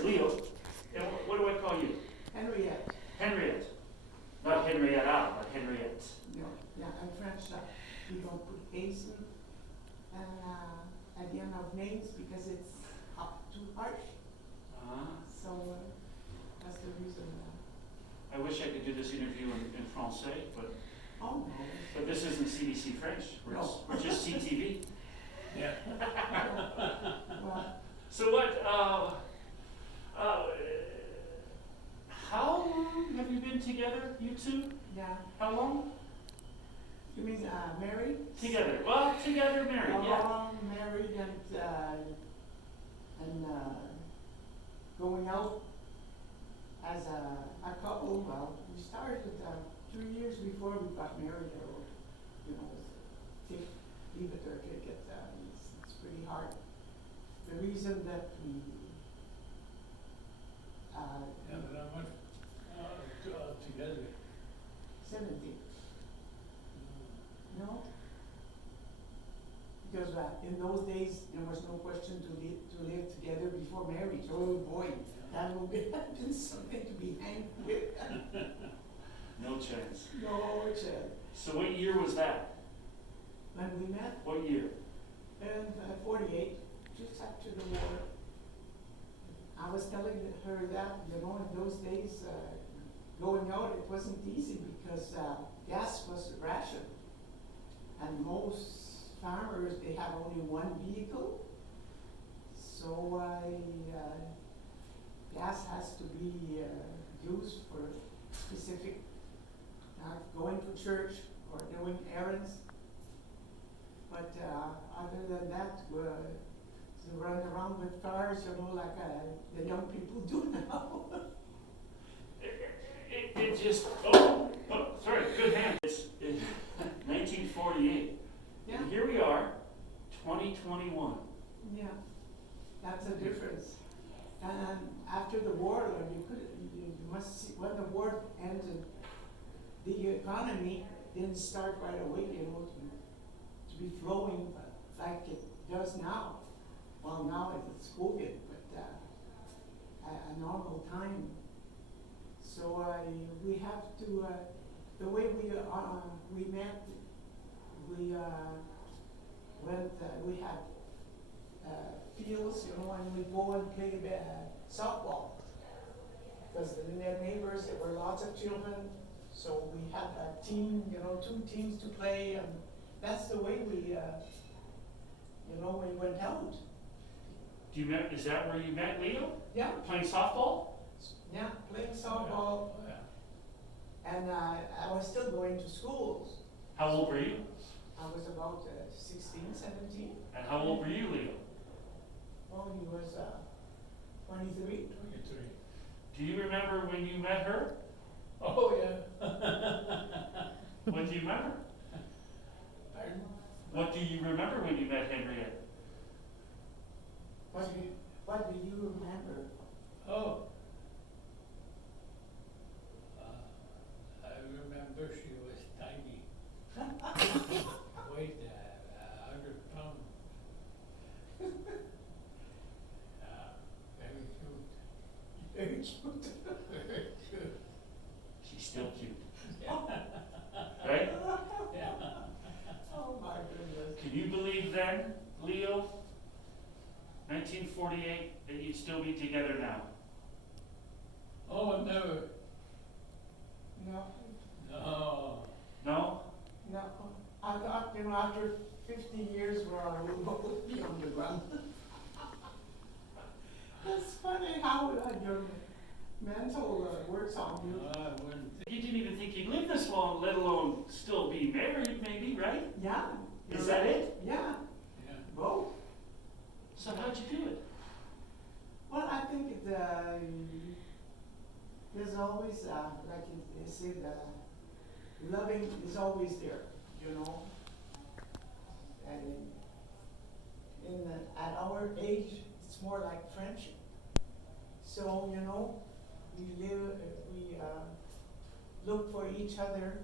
is Leo. And what do I call you? Henriette. Henriette. Not Henrietta, but Henriette. No, yeah, in French, we don't put A's and at the end of names because it's too harsh. So that's the reason. I wish I could do this interview in Francais, but Oh no. this isn't CBC French. No. We're just CTV. Yeah. Well, So what? How long have you been together, you two? yeah. How long? You mean married? Together. Well, together, married. Yeah. Married and going out as a couple. Well, we started 2 years before we got married. Or, you know, leave it or take it. It's pretty hard. The reason that we Yeah, but how much together? 70. No? Because in those days there was no question to live together before marriage. Oh boy, that would be something to be hanged with. No chance. No chance. So what year was that? When we met What year? in 48, just after the war, I was telling her that, you know, in those days, going out, it wasn't easy because gas was rationed. And most farmers, they have only one vehicle. So gas has to be used for specific, going to church or doing errands. But other than that, to run around with cars, you know, like the young people do now. It just, sorry, good hand. It's 1948. Yeah. And here we are, 2021. Yeah, that's a difference. And after the war, you must see, when the war ended, the economy didn't start right away, you know, to be flowing like it does now. Well, now it's COVID, but a normal time. So we have to, the way we met, we went, we had fields, you know, and we go and play softball. Because in their neighbors, there were lots of children, so we had a team, you know, 2 teams to play, and that's the way we, you know, we went out. Is that where you met Leo? Yeah, Playing softball? yeah, playing softball, Oh, yeah. and I was still going to schools. How old were you? I was about 16, 17. And how old were you, Leo? Well, he was 23. 23. Do you remember when you met her? Oh, yeah. What do you remember? Pardon? What do you remember when you met Henriette? What do you remember? Oh. I remember she was tiny. Weighed 100 pounds. Very cute. Very cute. Very cute. She's still cute. Yeah. Right? Yeah. Oh my goodness. Can you believe then, Leo, 1948, that you'd still be together now? Oh, never. No, No. No? no. I thought, you know, after 50 years, we will both be on the ground. It's funny how your mental works on you. No, I wouldn't. You didn't even think you'd live this long, let alone still be married, maybe, right? Yeah. Is that it? Yeah, Yeah. both. So how'd you do it? Well, I think it, there's always, like they said, loving is always there, you know. And at our age, it's more like friendship. So, you know, we look for each other.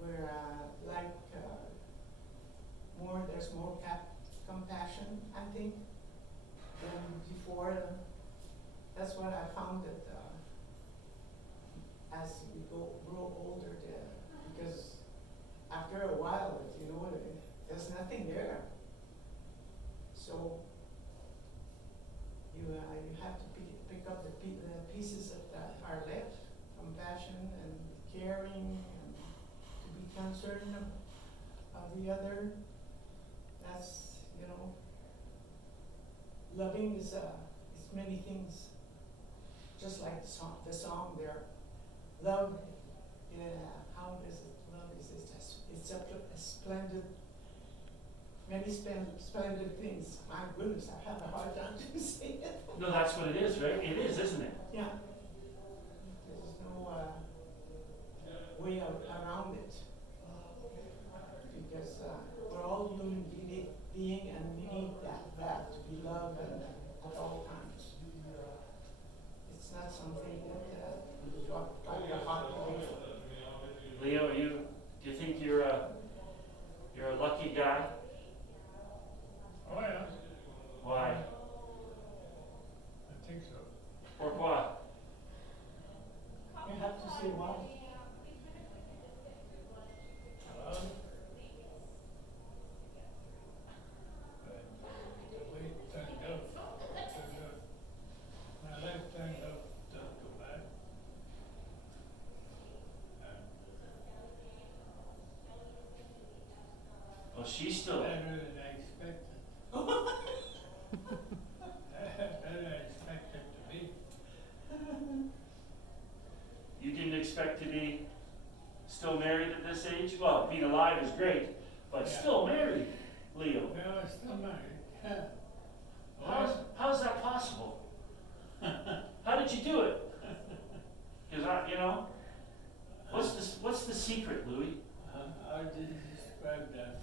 We're there's more compassion, I think, than before. that's what I found that, as we grow older, because after a while, you know, there's nothing there. So you have to pick up the pieces that are left, compassion and caring and to be concerned of the other. That's, you know, loving is many things. Just like the song there, love. How is it? Love is it's a splendid. Many splendid things. My goodness, I have a hard time to say it. No, that's what it is, right? It is, isn't it? Yeah. There's no way around it. Because we're all human being and we need that to be loved at all times. It's not something that you drop like a hot potato. Leo, do you think you're a lucky guy? Oh, yeah, Why? I think so. Pourquoi? You have to say why. Well, the way it turned out, my life turned out not too bad. Well, she's still. Better than I expected. Better than I expected to be. You didn't expect to be still married at this age? Well, being alive is great, but Yeah. still married, Leo. Well, I'm still married. Yeah. How's that possible? How did you do it? Because you know, what's the secret, Louis? How did you describe that?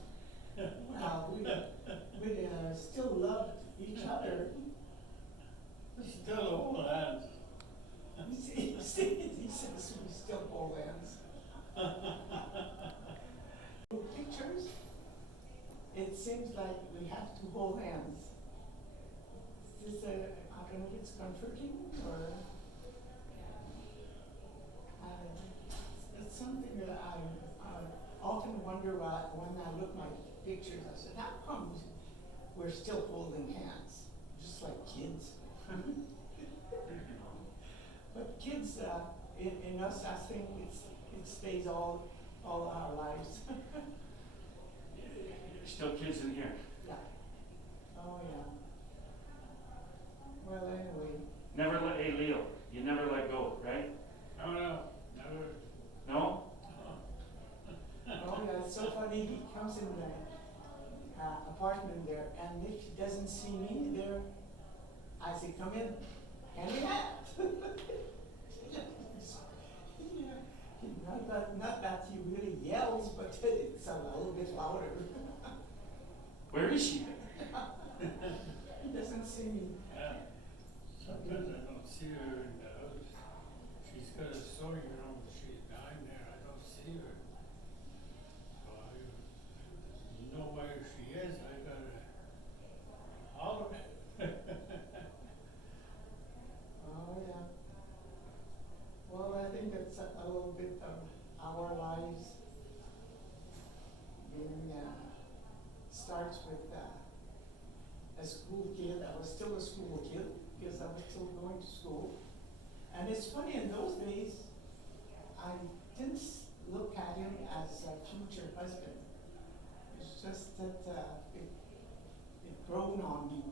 We still love each other. Still hold hands. He says we still hold hands. Pictures, it seems like we have to hold hands. Is this I don't know if it's comforting or it's something that I often wonder about when I look at my pictures. I said, how come we're still holding hands, just like kids? But kids, in us, I think it stays all our lives. There's still kids in here. Yeah. Oh yeah. Well, anyway. Never let, hey Leo, you never let go, right? No, never. No? Oh yeah, it's so funny. He comes in the apartment there, and if he doesn't see me there, I say, "Come in, hand me that." Not that he really yells, but it's a little bit louder. Where is she? He doesn't see me. Yeah. Sometimes I don't see her in the house. She's got a sewing room, she's behind there, I don't see her. So I know where she is, I gotta holler. Oh yeah. Well, I think it's a little bit of our lives being starts with a school kid. I was still a school kid because I was still going to school. And it's funny, in those days, I didn't look at him as a future husband. It's just that it grown on me.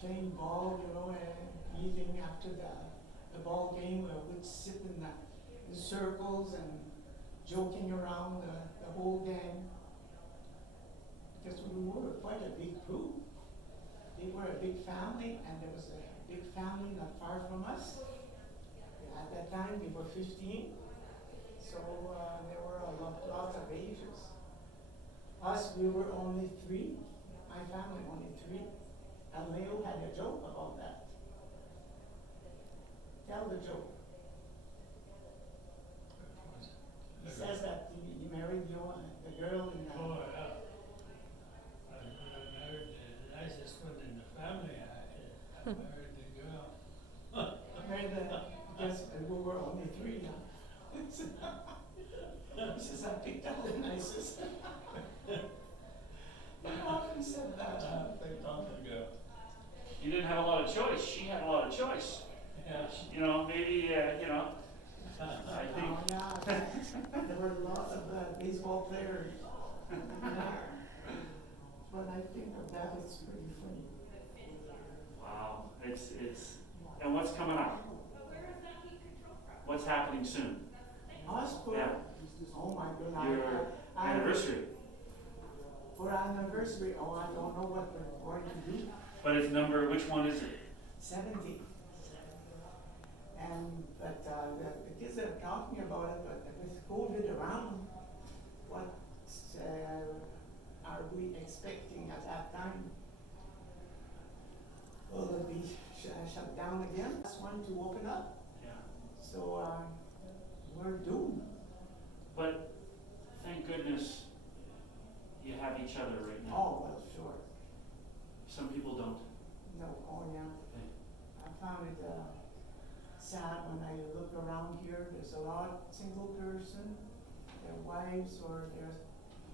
Playing ball, you know, and eating after the ball game, where we'd sit in circles and joking around the whole gang. Because we were quite a big group. They were a big family, and there was a big family not far from us. At that time, we were 15, so there were lots of ages. Us, we were only 3. My family only 3. And Leo had a joke about that. Tell the joke. He says that he married the girl in the Oh, yeah. I married the nicest one in the family. I married the girl of choice. She had a lot of choice. Yeah. You know, maybe, you know, I think, Oh, yeah, there were lots of baseball players. But I think of that, it's pretty funny. wow, and what's coming up? What's happening soon? Us, for, Yeah. oh my goodness. Your anniversary. For our anniversary, oh, I don't know what we're going to do. But it's which one is it? 70. And, but, the kids are talking about it, but with COVID around, what, are we expecting at that time? Will it be shut down again? Last one to open up, Yeah. so, we're doomed. But thank goodness you have each other right now. Oh, well, sure. Some people don't. No, oh, yeah. Okay. I found it, sad when I look around here, there's a lot single person, their wives or their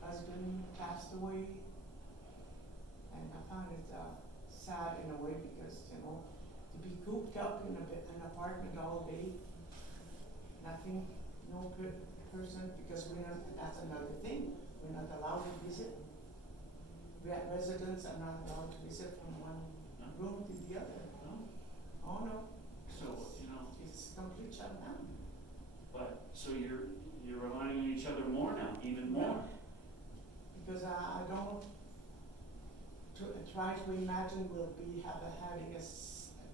husband passed away. And I found it, sad in a way because, you know, to be cooped up in an apartment all day, nothing, no good person, because that's another thing, we're not allowed to visit. Residents are not allowed to visit from one room to the other. No? Oh, no. So, you know, It's complete shutdown. but, so you're relying on each other more now, even more. Because I don't try to imagine we'll be having a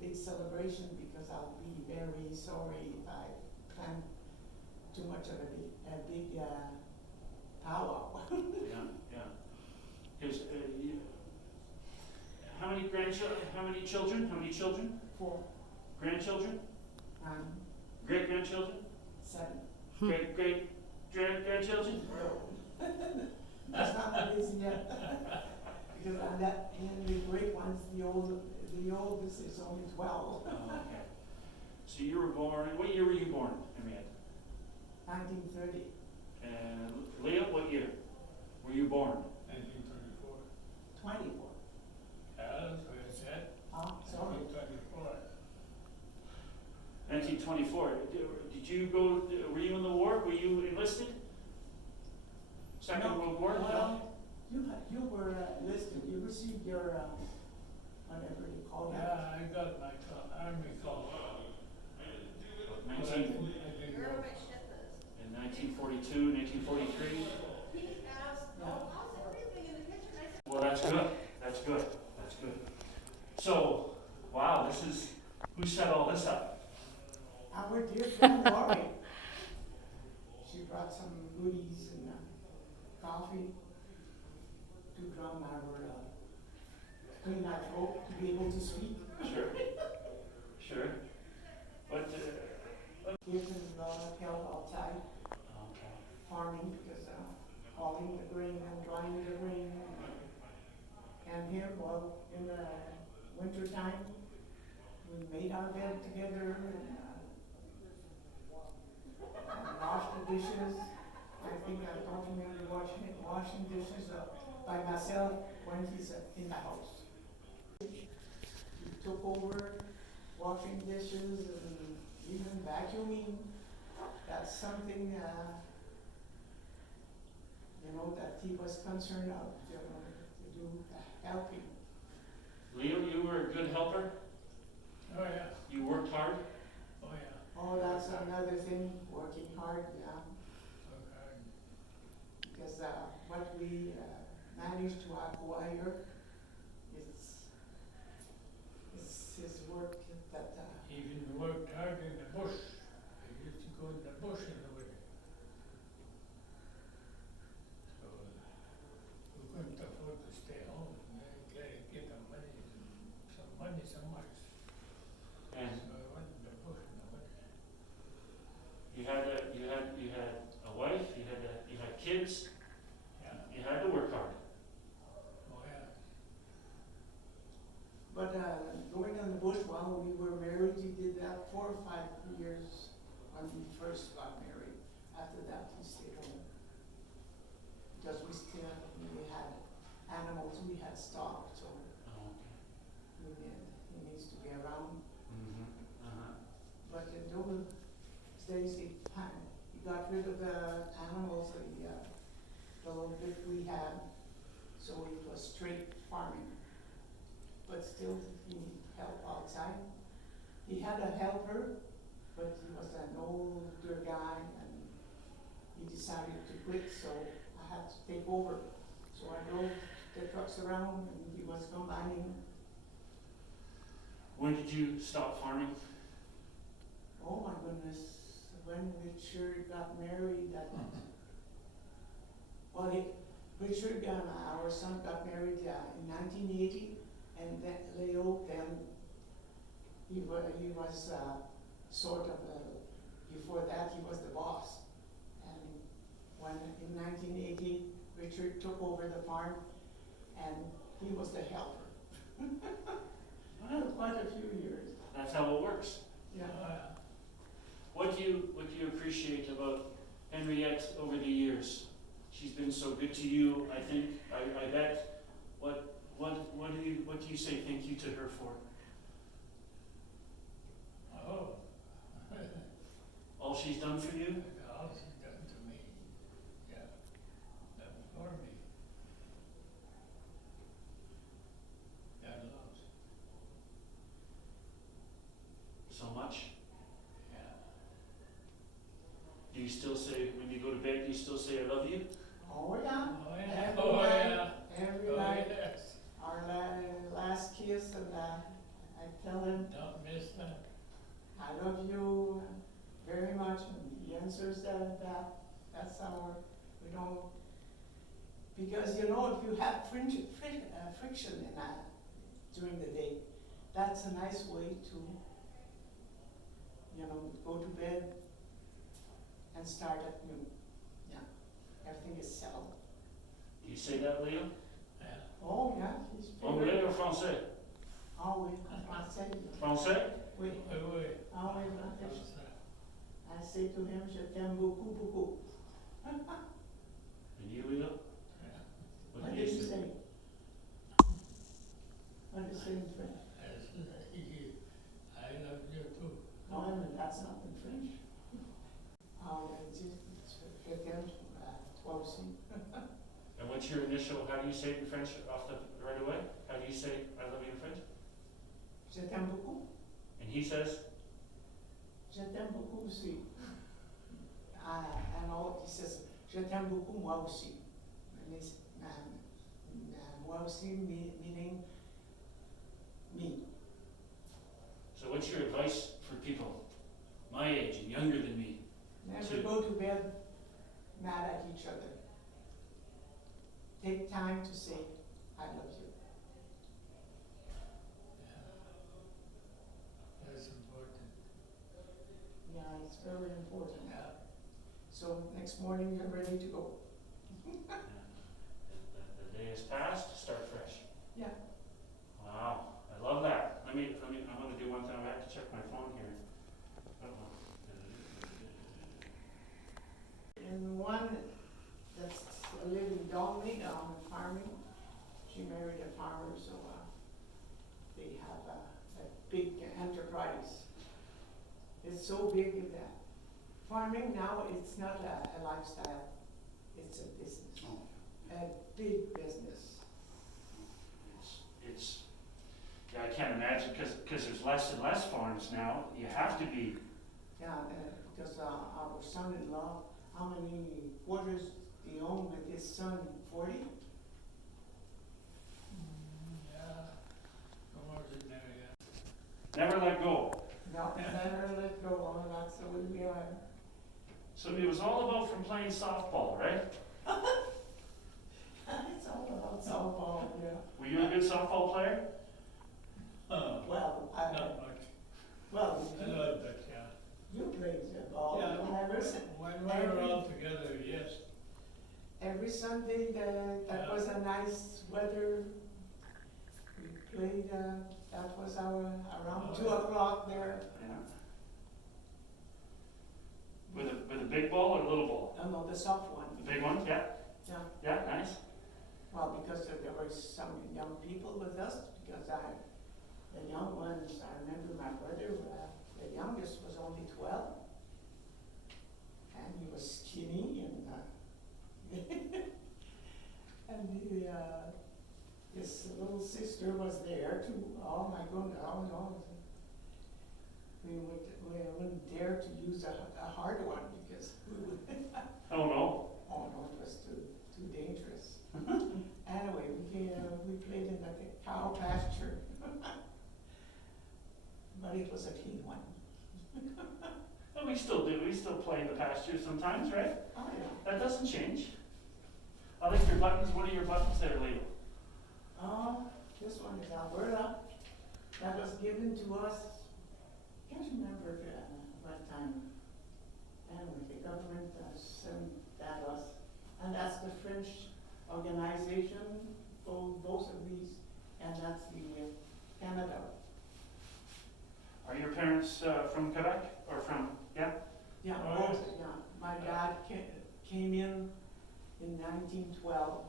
big celebration, because I'll be very sorry if I plan too much of a big powwow. Yeah, yeah. Because, how many grandchildren, how many children? 4, Grandchildren? 9, Great-grandchildren? 7. Great-grandchildren? No. That's not what it is yet. Because on that, in the great ones, the oldest is only 12. Oh, okay. So you were born, what year were you born, Amanda? 1930. And Leah, what year were you born? 1924. 24. Yeah, that's what I said. Sorry. 1924. 1924. Did you go, were you in the war? Were you enlisted? Second No. World War? No? Well, you were listed, you received your, whatever you call Yeah, that. I got my army call. But I 19, didn't go. in 1942, 1943? Well, that's good. That's good. That's good. So, wow, who set all this up? Our dear friend Lori, she brought some goodies and coffee to drown our, clean our throat to be able to speak. Sure. Sure. But, Gives us a lot of help outside okay. farming, because hauling the grain and drying the grain. And here, well, in the winter time, we made our bed together and washed the dishes. I think I don't remember washing dishes by myself when he's in the house. He took over washing dishes and even vacuuming. That's something, that he was concerned of, to do helping. Leo, you were a good helper? Oh, yeah. You worked hard? Oh, yeah. Oh, that's another thing, working hard, yeah. Okay. Because what we managed to acquire is his work that, Even worked hard in the bush. I used to go in the bush in the winter. So, we couldn't afford to stay home. Get the money, some money somewhere. And So I went in the bush in the winter. you had a wife, you had kids, Yeah. you had to work hard. Oh, yeah. but going in the bush while we were married, he did that 4 or 5 years when we first got married. After that, he stayed home. Because we had animals, we had stock, so Oh, okay. he needs to get so it was straight farming. But still, he helped outside. He had a helper, but he was an older guy, and he decided to quit, so I had to take over. So I drove the trucks around, and he was combining. When did you stop farming? Oh my goodness, when Richard got married, well, Richard, our son, got married in 1980, and then Leo, then he was sort of, before that he was the boss. And when in 1980, Richard took over the farm, and he was the helper. Quite a few years. That's how it works. Yeah. What do you appreciate about Henriette over the years? She's been so good to you, I think, I bet. What do you say thank you to her for? Oh. All she's done for you? All she's done to me. Yeah. Done for me. God loves. So much? Yeah. Do you still say, when you go to bed, do you still say I love you? Oh yeah. Oh yeah. Every Oh night, yeah. every Oh night. yes. Our last kiss, and I tell him, Don't miss that. I love you very much, and he answers that. That's our, we don't, because you know, if you have friction in that during the day, that's a nice way to, go to bed and start at noon. Yeah, everything is settled. Do you say that, Leo? Yeah. Oh yeah, he's Anglais or français? Ah oui, en français. Français? Oui. Oui, oui. Ah oui, français. Comme ça. I say to him, je t'aime beaucoup, beaucoup. And you, Leo? Yeah. What did you say? What did you say in French? I love you too. No, I mean, that's not in French. Oh, yeah, je t'aime, toi aussi. And what's your initial, how do you say it in French right away? How do you say I love you in French? Je t'aime beaucoup. And he says? Je t'aime beaucoup aussi. And all, he says, je t'aime beaucoup, moi aussi. Moi aussi, meaning me. So what's your advice for people my age and younger than me? Never go to bed mad at each other. Take time to say, I love you. Yeah. That's important. Yeah, it's very important. Yeah. So next morning, you're ready to go. The day has passed, start fresh. Yeah. Wow, I love that. I'm gonna do one thing, I have to check my phone here. And one that's living Dominic on farming, she married a farmer, so they have a big enterprise. It's so big that farming now, it's not a lifestyle, it's a business. Oh. A big business. It's yeah, I can't imagine, because there's less and less farms now, you have to be. Yeah, because our son-in-law, how many quarters do you own with his son? 40? Yeah. No more than there yet. Never let go. No, never let go. Oh, that's the way we are. So it was all about from playing softball, right? It's all about softball, yeah. Were you a good softball player? Well, Not much. well, A little bit, yeah. you played ball. Yeah. When we were all together, yes. Every Sunday that was a nice weather. We played, that was our, around 2 o'clock there. With a big ball or a little ball? No, the soft one. The big one, yeah? Yeah. Yeah, nice. Well, because there were some young people with us, because the young ones, I remember my brother, the youngest was only 12. And he was skinny and oh my goodness, oh no. We wouldn't dare to use a hard one because we would, Oh, no? oh no, it was too dangerous. Anyway, we played in the cow pasture. But it was a clean one. Well, we still do, we still play in the pasture sometimes, right? Oh, yeah. That doesn't change. I like your buttons, what are your buttons there, Leo? This one is Alberta. That was given to us, can't remember what time. Anyway, the government sent that us. And that's the French organization for both of these, and that's the Canada. Are your parents from Quebec, or from, yeah? Yeah, Oh, both, yeah. My dad came in 1912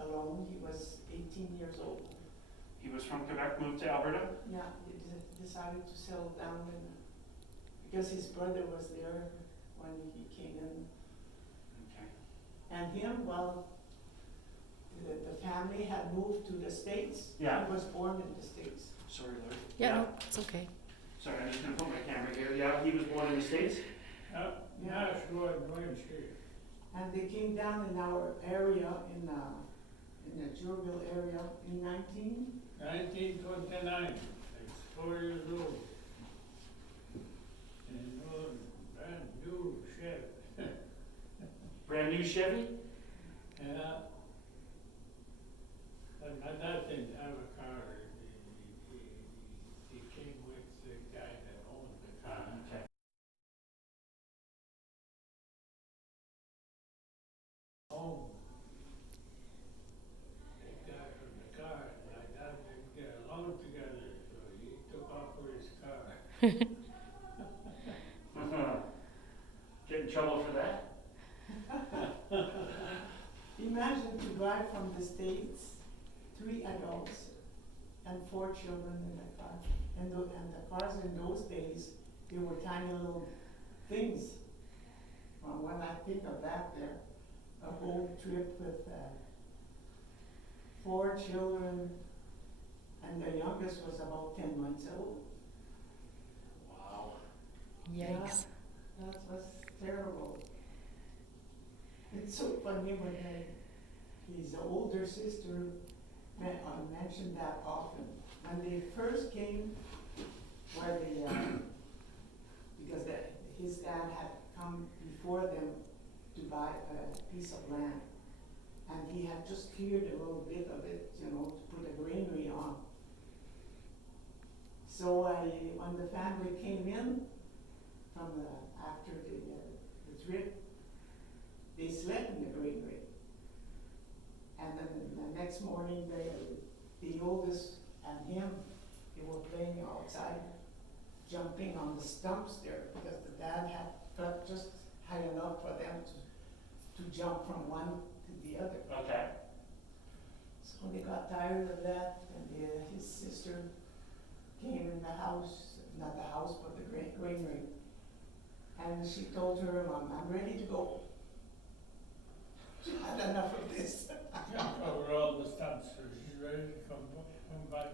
alone. He was 18 years old. He was from Quebec, moved to Alberta? Yeah, he decided to settle down because his brother was there when he came in. Okay. And him, well, the family had moved to the States. Yeah. He was born in the States. Sorry, Larry. Yeah, no, it's okay. Sorry, I'm just gonna put my camera here. Yeah, he was born in the States? Yeah, sure, I'm going to. And they came down in our area, in the Jurville area, in 1929, like 4 years old. And brand new Chevy. Brand new Chevy? Yeah. But my dad didn't have a car. He came with the guy that owned the car. Okay. Home. They got from the car, and my dad didn't get along together, so he took off with his car. Get in trouble for that? Imagine to drive from the States, 3 adults and 4 children in the car. And the cars in those days, they were tiny little things. Well, when I think of that there, a whole trip with 4 children, and the youngest was about 10 months old. Wow. Yikes. That was terrible. It's so funny when his older sister mentioned that often. When they first came, where they, because his dad had come before them to buy a piece of land, and he had just cleared a little bit of it, to put a granary on. So when the family came in from after the trip, they slept in the granary. And then the next morning, the oldest and him, they were playing outside, jumping on the stumps there, because the dad had got just high enough for them to jump from one to the other. Okay. So they got tired of that, and his sister came in the house, not the house, but the granary. And she told her mom, I'm ready to go. She had enough of this. Jump over all the stumps, so she's ready to come back.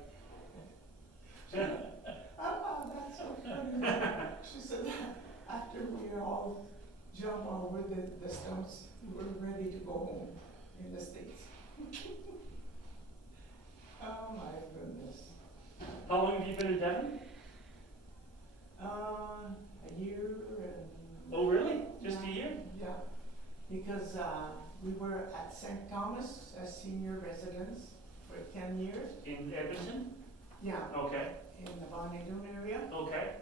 Oh, that's so funny. She said, after we all jump over the stumps, we were ready to go home in the States. Oh my goodness. How long have you been in Devon? A year and. Oh, really? Just a year? Yeah, because we were at St. Thomas as senior residents for 10 years. In Edmonton? Yeah, Okay. in the Bonnie-Doon area. Okay.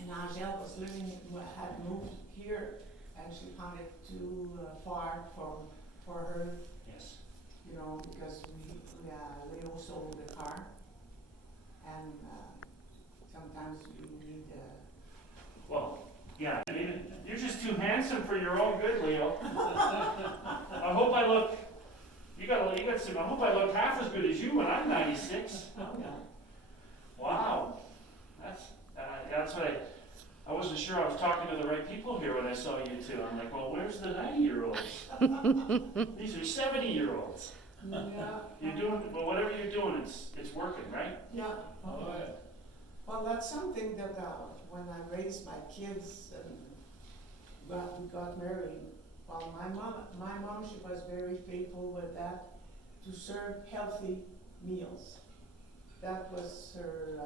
And Angèle was had moved here, and she found it too far for her, Yes. because Leo sold the car, and sometimes you need. Well, yeah. I mean, you're just too handsome for your own good, Leo. I hope I look. You got some. I hope I look half as good as you when I'm 96. Oh yeah. Wow. That's what I wasn't sure I was talking to the right people here when I saw you two. I'm like, well, where's the 90-year-olds? These are 70-year-olds. Yeah. You're doing, well, whatever you're doing, it's working, right? Yeah. Oh, yeah. Well, that's something that, when I raised my kids and we got married, well, my mom, she was very faithful with that, to serve healthy meals. That was her,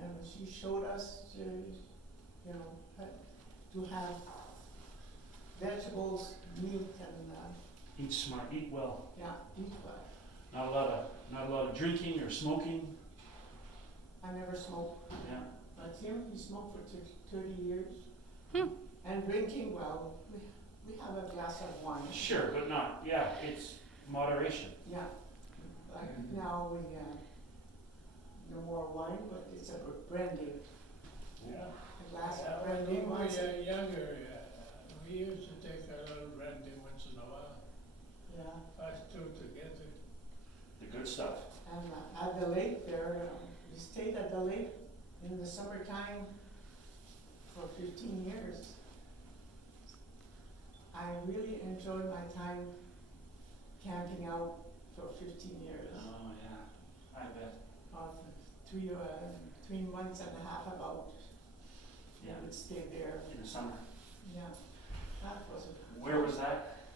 and she showed us to, you know, to have vegetables, meat, and, Eat smart, eat well. yeah, eat well. Not a lot of drinking or smoking. I never smoked. Yeah. But him, he smoked for 30 years. Hmm. And drinking, well, we have a glass of wine. Sure, but not, yeah, it's moderation. Yeah. Like now we, no more wine, but it's a brandy. Yeah. A glass Yeah, of when brandy we were once. younger, we used to take a little brandy once in a while, Yeah. us two together. The good stuff. And at the lake there, we stayed at the lake in the summertime for 15 years. I really enjoyed my time camping out for 15 years. Oh, yeah, I bet. 3 months and a half about. Yeah, We would stay there. in the summer. Yeah. That was a. Where was that?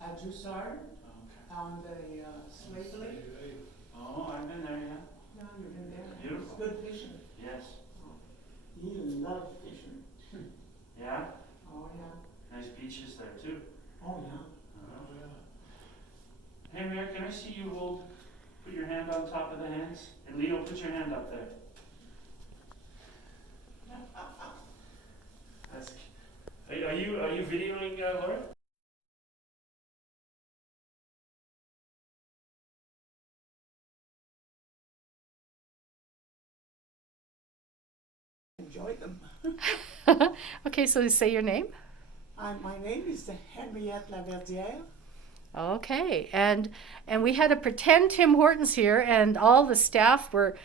At Jussard, Oh, okay. on the Slave Lake. Oh, I've been there, yeah. Yeah, you've been there. Beautiful. It's good fishing. Yes. He loved fishing. Yeah? Oh, yeah. Nice beaches there too. Oh, yeah. Oh, yeah. Hey, Mayor, can I see you hold, put your hand on top of the hands? And Leo, put your hand up there. That's, are you videoing, Laura? Enjoy them. Okay, so say your name. My name is Henriette Laverdière. Okay, and we had a pretend Tim Hortons here, and all the staff were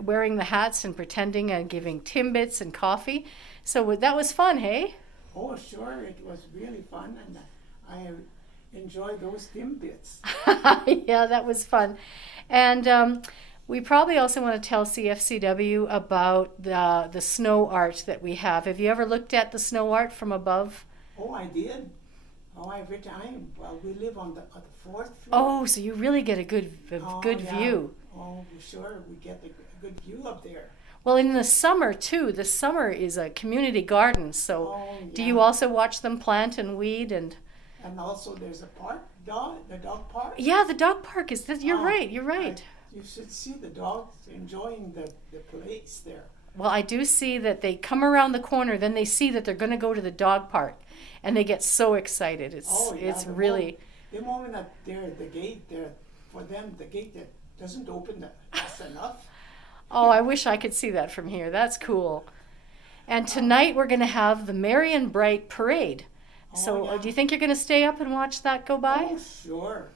wearing the hats and pretending and giving Timbits and coffee. So that was fun, hey? Oh, sure, it was really fun, and I enjoyed those Timbits. Yeah, that was fun. And we probably also want to tell CFCW about the snow art that we have. Have you ever looked at the snow art from above? Oh, I did. Oh, every time. Well, we live on the 4th floor. Oh, so you really get a good Oh, good yeah. view. Oh, sure, we get a good view up there. Well, in the summer too. The summer is a community garden. So Oh, do yeah. you also watch them plant and weed and? And also there's a park, the dog park. Yeah, the dog park is that. You're Oh, right. You're right. You should see the dogs enjoying the place there. Well, I do see that they come around the corner, then they see that they're going to go to the dog park, and they get so excited. Oh, yeah, It's the really. The moment that they're at the gate, for them, the gate that doesn't open fast enough. Oh, I wish I could see that from here. That's cool. And tonight we're going to have the Merry and Bright Parade. So yeah. do you think you're going to stay up and watch that go by? Oh, sure.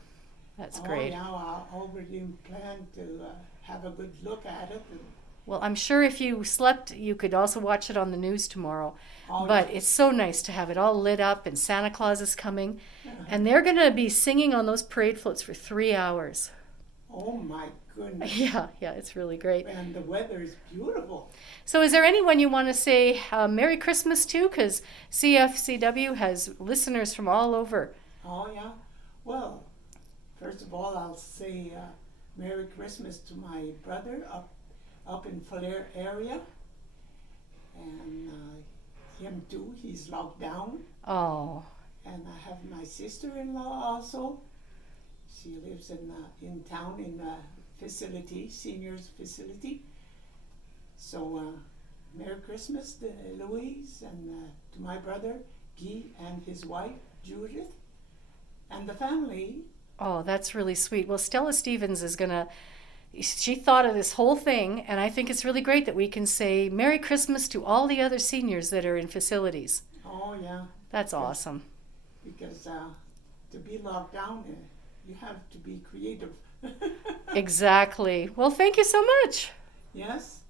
That's Oh, great. yeah, I already planned to have a good look at it. And, Well, I'm sure if you slept, you could also watch it on the news tomorrow. oh, But yeah. it's so nice to have it all lit up, and Santa Claus is coming. And they're going to be singing on those parade floats for 3 hours. Oh, my goodness. Yeah, it's really great. And the weather is beautiful. So is there anyone you want to say Merry Christmas to? Because CFCW has listeners from all over. Oh, yeah. Well, first of all, I'll say Merry Christmas to my brother up in Flair area. And him too, he's locked down. Oh, And I have my sister-in-law also. She lives in town in a facility, seniors facility. So Merry Christmas to Louise and to my brother Guy and his wife Judith and the family. oh, that's really sweet. Well, Stella Stevens is going to, she thought of this whole thing, and I think it's really great that we can say Merry Christmas to all the other seniors that are in facilities. Oh yeah, That's awesome. because to be locked down, you have to be creative. Exactly. Well, thank you so much. Yes.